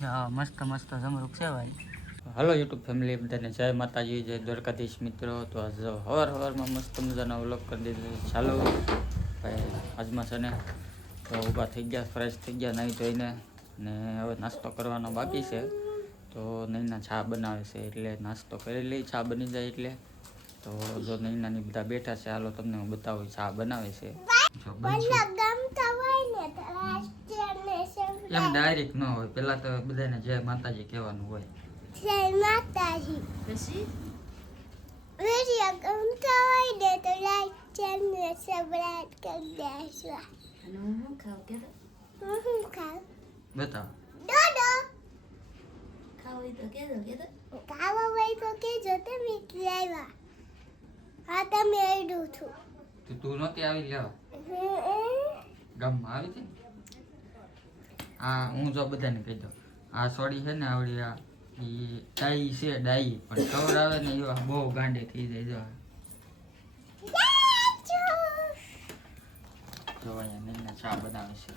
હા, મસ્ત મસ્ત જમરૂક છે ભાઈ. હલો યુટ્યુબ ફેમિલી, બધાને જય માતાજી, જય દ્વારકાધીશ મિત્રો. તો આજ સવારમાં મસ્ત મજાનો વ્લોગ કરી દીધો. ચાલો ભાઈ, આજમાં છે ને તો ઊભા થઈ ગયા, ફ્રેશ થઈ ગયા નાહી ધોઈને, ને હવે નાસ્તો કરવાનો બાકી છે. તો નૈના ચા બનાવે છે એટલે નાસ્તો કરી લઈ, ચા બની જાય એટલે. તો જો નૈનાની બધા બેઠા છે, હાલો તમને હું બતાવું ચા બનાવે છે. એમ ડાયરેક્ટ ન હોય, પેલા તો બધાને જય માતાજી કહેવાનું હોય. જય માતાજી. પછી વિડિયો ગમતો હોય ને તો લાઈક ચેનલ સબસ્ક્રાઇબ કરી દેજો. અને હું ખાવ કે હું ખાવ બતાવ. ડોડો ખાવ હોય તો કેજો ખાવ હોય તો કેજો તમે લાવ્યા. હા, તમે આડું છું. તું નહોતી આવી લેવા ગામમાં આવી હતી. હા, હું જો બધાને કહી દઉં, આ સોડી છે ને આવડી આ ડાઈ છે, ડાઈ પણ ખબર આવે ને એવા બહુ ગાંડે થઈ જાય. જો અહીંયા નૈના ચા બનાવે છે.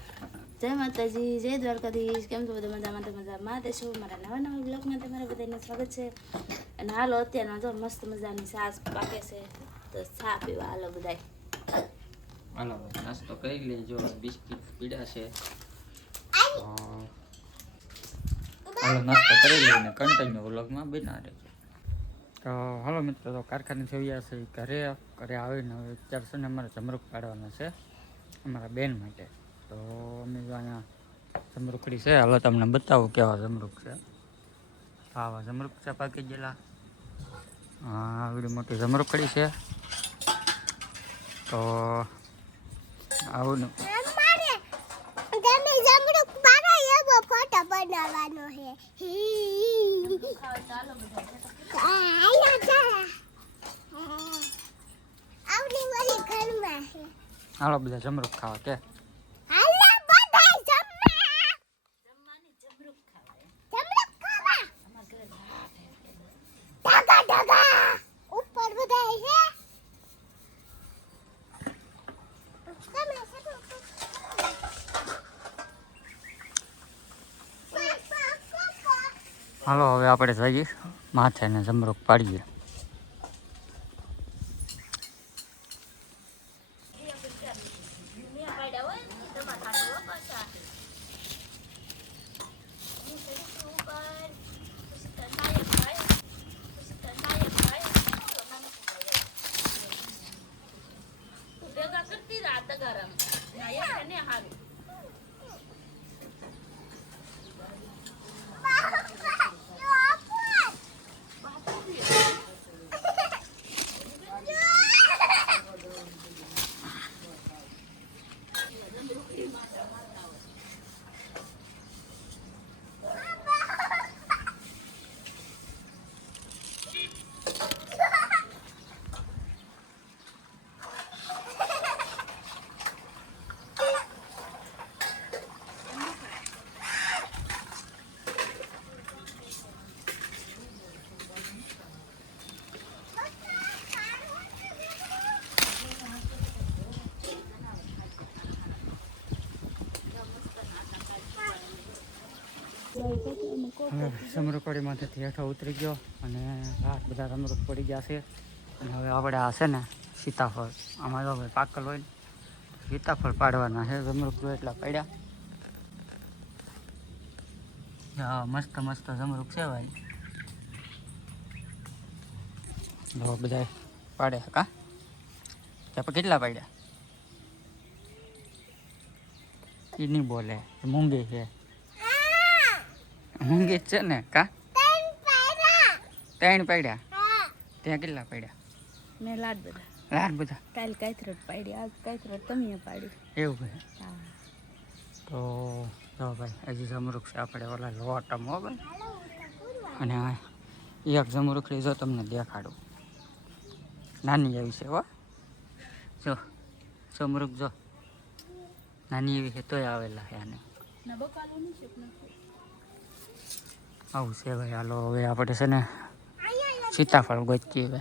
જય માતાજી, જય દ્વારકાધીશ. કેમ છો બધા? મજામાં દેશો. મારા નવા બ્લોગમાં તમારા બધાને સ્વાગત છે. અને હાલો અત્યારમાં જો મસ્ત મજાની છાશ પાકે છે, તો ચા પીવા હાલો બધાય. હાલો નાસ્તો કરી લેજો. બિસ્કિટ પીડા છે. હાલો નાસ્તો કરી લઈને કન્ટિન્યુ વ્લોગમાં બના રહેજો. તો હાલો મિત્રો, તો કારખાને જોયા છે ઘરે આવીને હવે અત્યારે છે ને અમારે જમરૂક પાડવાના છે અમારા બેન માટે. તો અમે જો અહીંયા જમરૂકડી છે, હાલો તમને બતાવું કેવા જમરૂક છે. આવા જમરૂક છે પાકી ગયેલા. આવડી મોટી જમરૂકડી છે. તો આવું બનાવવાનો છે. હાલો બધા જમરૂક ખાવા કે હાલો હવે આપણે જઈએ માથે ને જમરૂક પાડીએ. જમરૂકડી માંથી હેઠો ઉતરી ગયો અને બધા જમરૂક પડી ગયા છે. અને હવે આપણે આ છે ને સીતાફળ, આમાં તો ભાઈ પાકલ હોય ને સીતાફળ પાડવાના છે. જમરૂક જો એટલા પડ્યા. હા, મસ્ત મસ્ત જમરૂક છે ભાઈ. જો બધા પાડ્યા કા ત્યાં કેટલા પાડ્યા એ નહીં બોલે, મૂંગી છે. મૂંગી જ છે ને કા. 3 પાડ્યા. ત્યાં કેટલા પાડ્યા? મેં લાડ બધા કાલ કાયથરોટ પાડી, આજ કાયથરોટ તમે પાડી. એવું ભાઈ. હા, તો જો ભાઈ હજી જમરૂક છે આપણે ઓલા લોટમ હો ભાઈ. અને એક જમરૂકડી જો તમને દેખાડું, નાની એવી છે હો. જો જમરૂક જો નાની એવી છે તોય આવેલા છે આને. આવું છે ભાઈ. હાલો હવે આપણે છે ને સીતાફળ ગોચીએ હવે.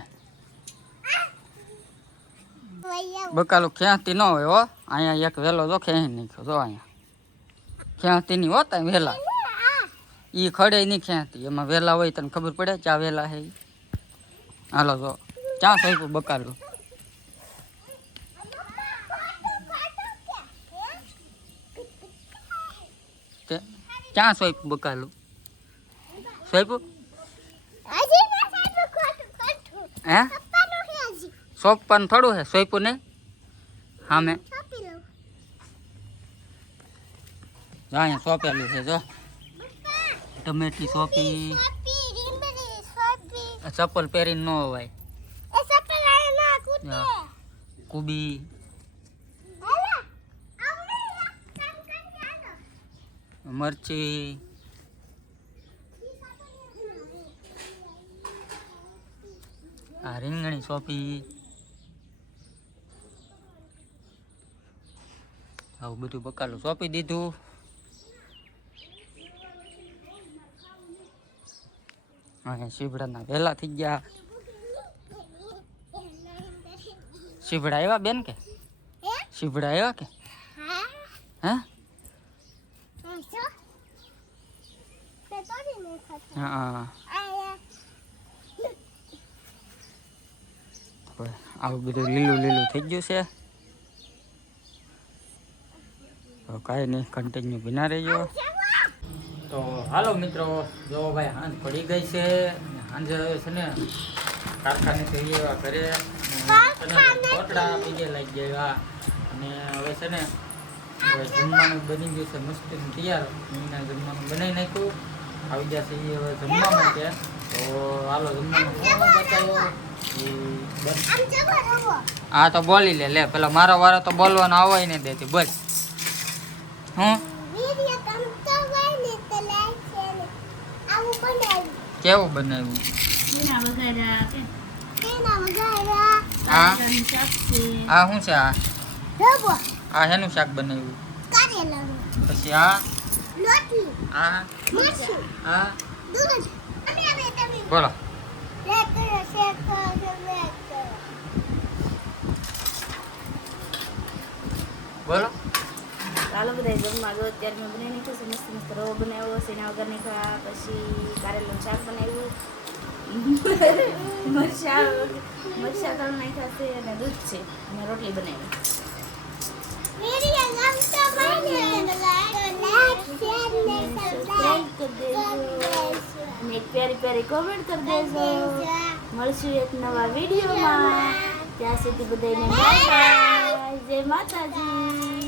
બકાલું ક્યાંથી ન હોય હો. અહીંયા એક વેલો જો ક્યાંય નાખ્યો જો અહીંયા ક્યાંથી નહીં હોતા વેલા. ઈ ખડે નહીં ક્યાંથી એમાં વેલા હોય તને ખબર પડે ચા વેલા હે ઈ? હાલો જો ચા સોંપ્યું બકાલું ચા સોંપ્યું બકાલું સોંપ્યું હે સોંપવાનું થોડું હે સોંપ્યું નહીં હા મેં અહીંયા સોંપેલું છે જો ટમેટી સોંપી ચપ્પલ પહેરીને ન હોવાય કુબી મરચી આ રીંગણી સોંપી આવું બધું બકાલું સોંપી દીધું અહીંયા શીભડાના વહેલા થઈ ગયા શીભડા આવ્યા બેન કે શીભડા આવ્યા કે હે હા આવું બધું લીલું લીલું થઈ ગયું છે તો કાંઈ નહીં કન્ટિન્યુ બના રહેજો તો હાલો મિત્રો જો ભાઈ હાંજ પડી ગઈ છે સાંજે છે ને કારખાનેથી એવા ઘરે કોટડા બીજે લાગી ગયા અને હવે છે ને હવે જમવાનું બની ગયું છે મસ્ત તૈયાર એને જમવાનું બનાવી નાખ્યું આવી ગયા છે એ હવે જમવા માટે તો હાલો જમવાનું બતાવ્યો હા તો બોલી લે પેલા મારો વારો તો બોલવાનો આવવાય નહીં દેતી બોલ હું કેવું બનાવ્યું હા શું છે આ હેનું શાક બનાવ્યું પછી બોલો બોલો ચાલો બધા જમવા જો અત્યારે મેં બનાવી નાખ્યું છે મસ્ત મસ્ત રવો બનાવ્યો સેના વગર નાખ્યા પછી કારેલાનું શાક બનાવ્યું મરચા તળ નાખ્યા છે અને દૂધ છે અને રોટલી બનાવી અને એક પ્યારી પ્યારી કોમેન્ટ કરી દેજો મળશું એક નવા વિડીયોમાં ત્યાં સુધી બધાને બાય બાય જય માતાજી